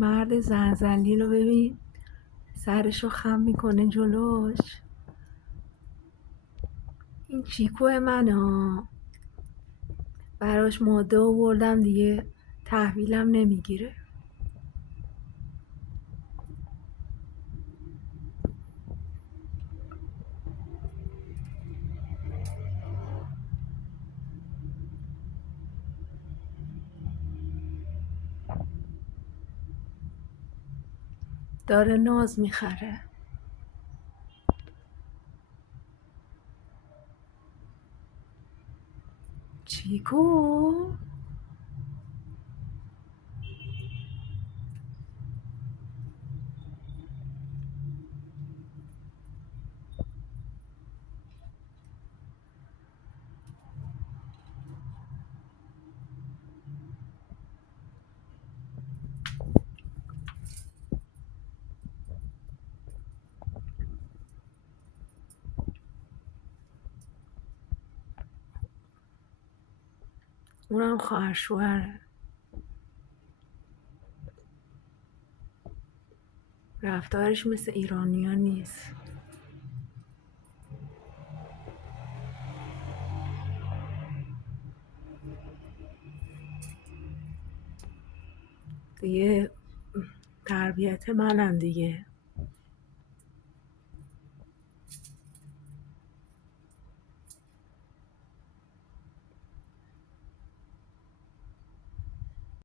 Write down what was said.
مرد زنزلی رو ببین، سرشو خم میکنه جلوش. این چیکو منو براش ماده آوردم دیگه، تحویلم نمیگیره. داره ناز میخره. چیکو اونم خواهر شوهره. رفتارش مثل ایرانیان نیست. دیگه تربیت منن دیگه.